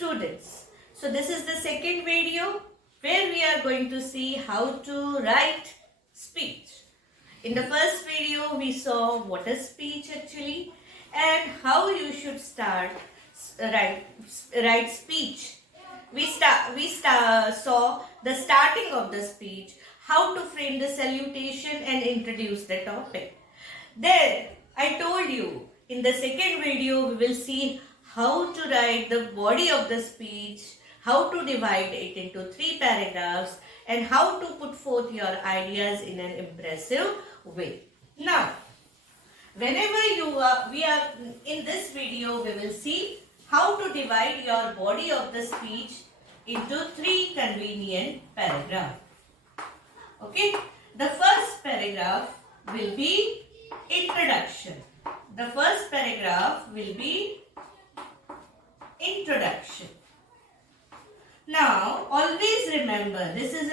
students, so this is the second video where we are going to see how to write speech. In the first video we saw what is speech actually and how you should start write speech. We saw the starting of the speech, how to frame the salutation and introduce the topic. Then I told you in the second video we will see how to write the body of the speech, how to divide it into 3 paragraphs and how to put forth your ideas in an impressive way. Now, whenever we are in this video, we will see how to divide your body of the speech into 3 convenient paragraphs. Okay, the first paragraph will be introduction. The first paragraph will be introduction. Now, always remember, this is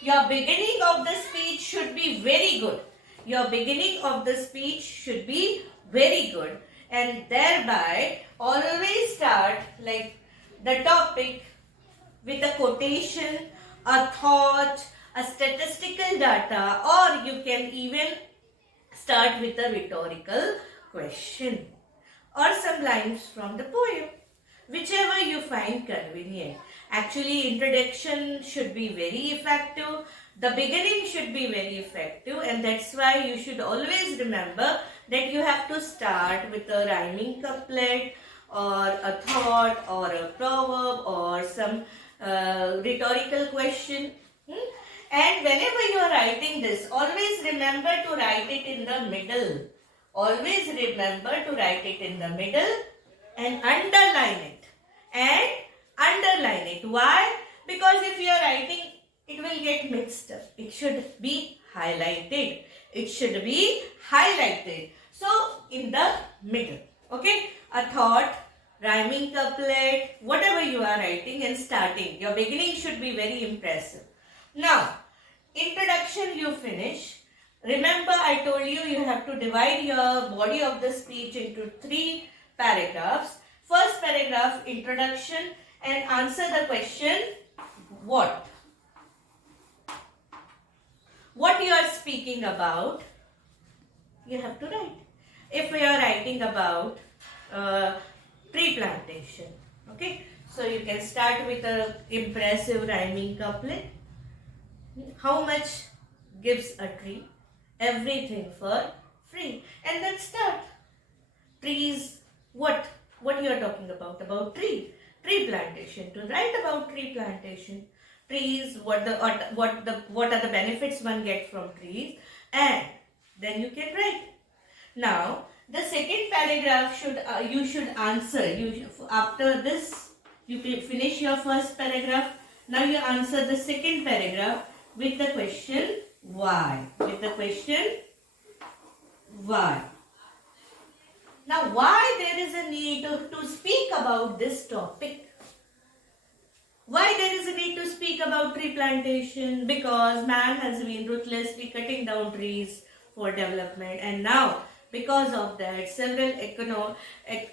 your beginning of the speech should be very good. Your beginning of the speech should be very good, and thereby always start like the topic with a quotation, a thought, a statistical data, or you can even start with a rhetorical question or some lines from the poem, whichever you find convenient. Actually, introduction should be very effective. The beginning should be very effective, and that's why you should always remember that you have to start with a rhyming couplet or a thought or a proverb or some rhetorical question. And whenever you are writing this, always remember to write it in the middle. Always remember to write it in the middle and underline it. And underline it. Why? Because if you are writing, it will get mixed up. It should be highlighted. It should be highlighted. So, in the middle. Okay? A thought, rhyming couplet, whatever you are writing and starting. Your beginning should be very impressive. Now, introduction you finish. Remember, I told you you have to divide your body of the speech into 3 paragraphs. First paragraph, introduction, and answer the question, what? What you are speaking about, you have to write. If we are writing about tree plantation, okay? So you can start with an impressive rhyming couplet. How much gives a tree? Everything for free. And then start. Trees, what? What you are talking about? About tree. Tree plantation. To write about tree plantation. Trees, what are the benefits one gets from trees, and then you can write. Now, the second paragraph you should answer. After this, you finish your first paragraph. Now you answer the second paragraph with the question why. With the question why. Now, why there is a need to speak about this topic? Why there is a need to speak about tree plantation? Because man has been ruthlessly cutting down trees for development, and now because of that several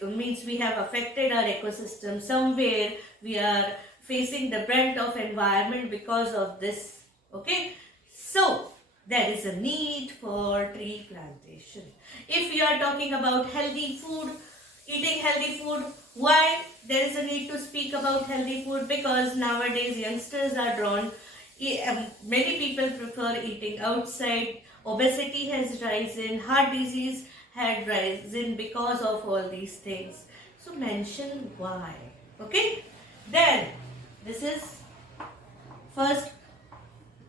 means we have affected our ecosystem. Somewhere we are facing the brunt of environment because of this. Okay, so there is a need for tree plantation. If you are talking about healthy food, eating healthy food, why there is a need to speak about healthy food? Because nowadays youngsters are drawn, many people prefer eating outside, obesity has risen, heart disease had risen because of all these things. So mention why. Okay, then this is first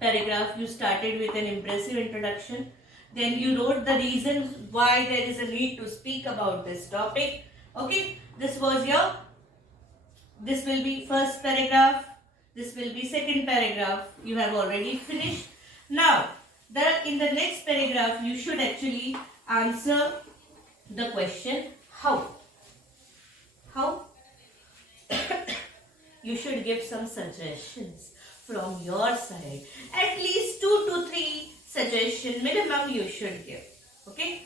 paragraph. You started with an impressive introduction, then you wrote the reasons why there is a need to speak about this topic. Okay, this will be first paragraph, this will be second paragraph. You have already finished. Now, in the next paragraph, you should actually answer the question how. How? You should give some suggestions from your side. At least 2 to 3 suggestions minimum you should give. Okay?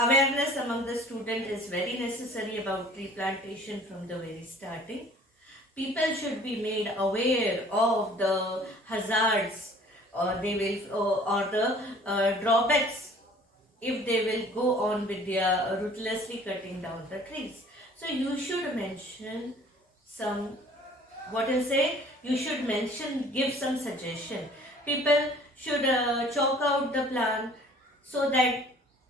Awareness among the student is very necessary about tree plantation from the very starting. People should be made aware of the hazards or the drawbacks if they will go on with their ruthlessly cutting down the trees. So you should mention some, you should mention, give some suggestion. People should chalk out the plan so that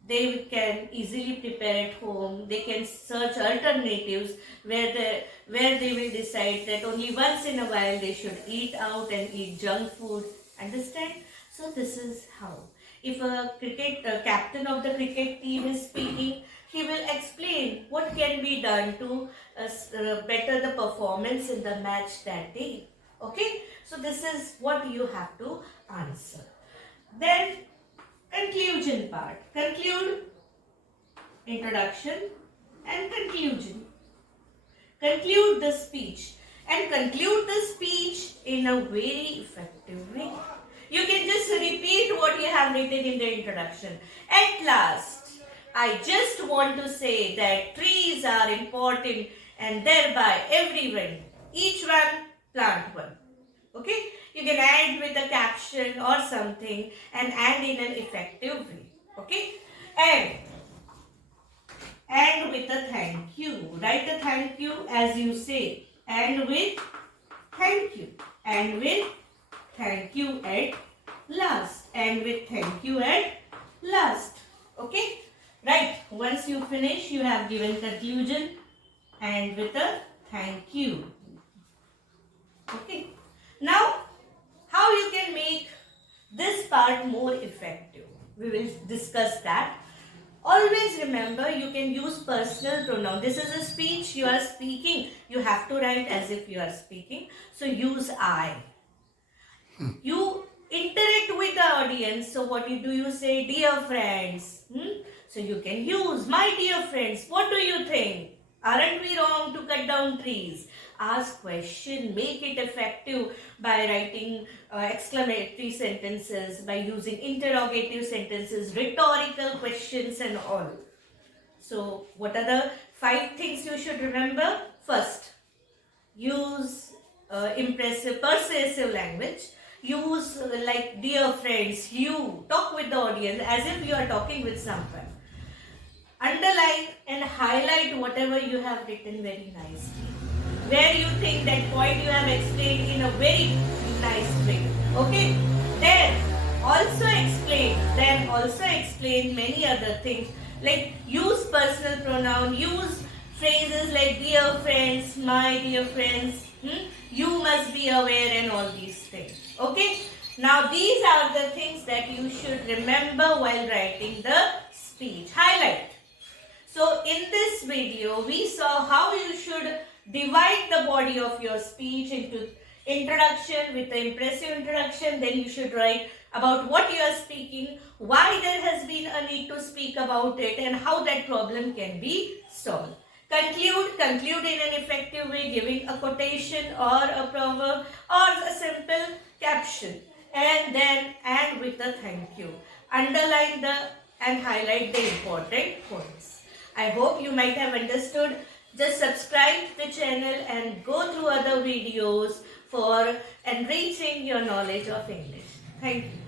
they can easily prepare at home. They can search alternatives where they will decide that only once in a while they should eat out and eat junk food. Understand? So this is how. If a captain of the cricket team is speaking, he will explain what can be done to better the performance in the match that day. Okay? So this is what you have to answer. Then conclusion part. Conclude, introduction and conclusion. Conclude the speech and conclude the speech in a very effective way. You can just repeat what you have written in the introduction. At last, I just want to say that trees are important and thereby everyone, each one, plant one. Okay? You can add with a caption or something and add in an effective way. Okay? And with a thank you. Write a thank you as you say. And with thank you. And with thank you at last. And with thank you at last. Okay? Right. Once you finish, you have given conclusion and with a thank you. Okay? Now, how you can make this part more effective? We will discuss that. Always remember, you can use personal pronoun. This is a speech, you are speaking. You have to write as if you are speaking. So use I. You interact with the audience. So what do? You say, dear friends. So you can use, my dear friends, what do you think? Aren't we wrong to cut down trees? Ask question, make it effective by writing exclamatory sentences, by using interrogative sentences, rhetorical questions and all. So what are the 5 things you should remember? First, use impressive, persuasive language. Use like dear friends, you. Talk with the audience as if you are talking with someone. Underline and highlight whatever you have written very nicely. Where you think that point you have explained in a very nice way. Okay? Then also explain many other things. Like use personal pronoun, use phrases like dear friends, my dear friends, you must be aware and all these things. Okay? Now these are the things that you should remember while writing the speech. Highlight. So in this video, we saw how you should divide the body of your speech into introduction with the impressive introduction. Then you should write about what you are speaking, why there has been a need to speak about it, and how that problem can be solved. Conclude in an effective way, giving a quotation or a proverb or a simple caption. And then end with a thank you. Underline and highlight the important points. I hope you might have understood. Just subscribe to the channel and go through other videos for enriching your knowledge of English. Thank you.